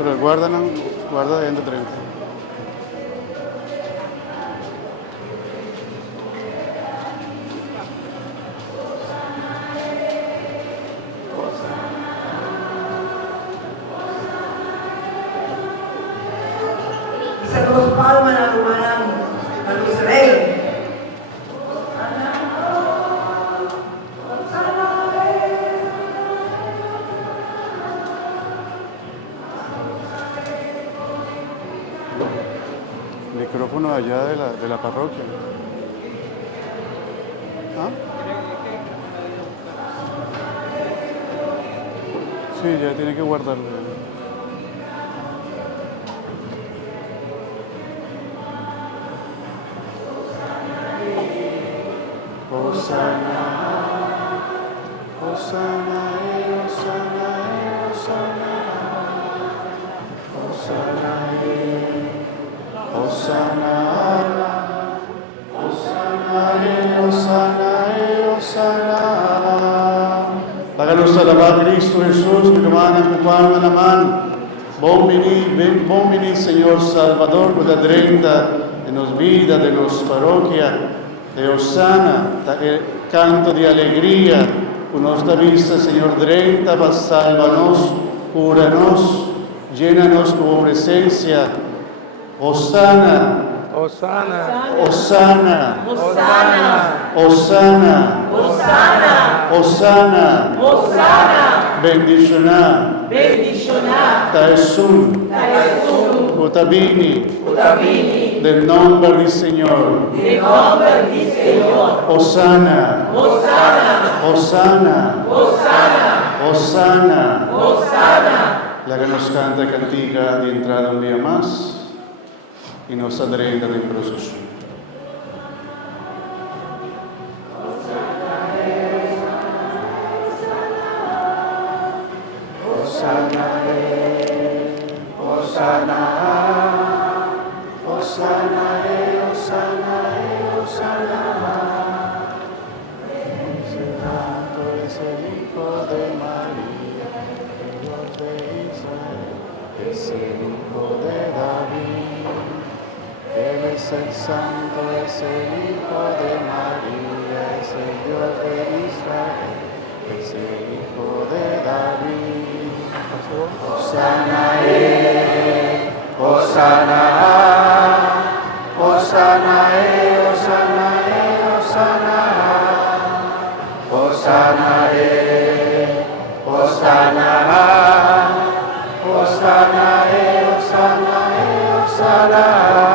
Pero guarda dentro 30. Isa dos palma na lumanang ng Israel. Micrófono allá de la parroquia. ¿Ah? Sí, ya tiene que guardarlo. Hosanna, Hosanna, Hosanna, Hosanna, Hosanna, Hosanna, Hosanna, Hosanna, Hosanna. Pagalos sa laba, Cristo Jesús, bigamanan ko pa naman. Bom veni, Señor Salvador, con la drenda de nos vida, de nos parroquia, de Hosanna, canto de alegría, con nuestra vista, Señor, drenta, sálvanos, cúranos, llénanos tu presencia. Hosanna, Hosanna, Hosanna, Hosanna, Hosanna, Hosanna, Hosanna, Hosanna, bendicionar, bendicionar, Taesun, Taesun, Utabini, del nombre del Señor. de nombre di Señor. Hosanna, Hosanna, Hosanna, Hosanna, Hosanna. Hosanna. La que nos canta cantiga de entrada un día más y nos adrenda de procesión. Hosanna, Hosanna, Hosanna, Hosanna, Hosanna. Santo es el Hijo de María, Dios de Israel, es el Hijo de David. Él es el Santo, es el Hijo de María, es el Dios de Israel, es el Hijo de David. Hosanna, Hosanna, Hosanna, Hosanna, Hosanna, Hosanna, Hosanna, Hosanna, Hosanna, Hosanna.